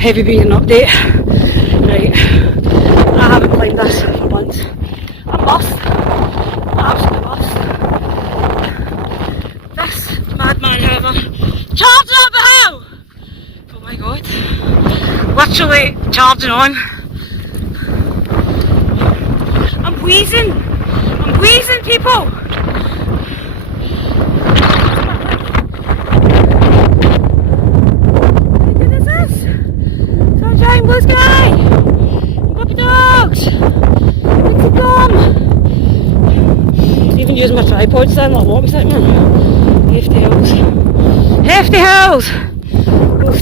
heavy being an update. Right, I haven't climbed this for months. I'm lost. I'm absolutely lost. This madman, however, charging up the hill! Oh my god. Literally charging on. I'm wheezing! I'm wheezing, people! How good is this? Sunshine, blue sky! Puppy dogs! It's a gum! Even using my tripod stand like what was that, man? Hefty hills. Hefty hills! Oof.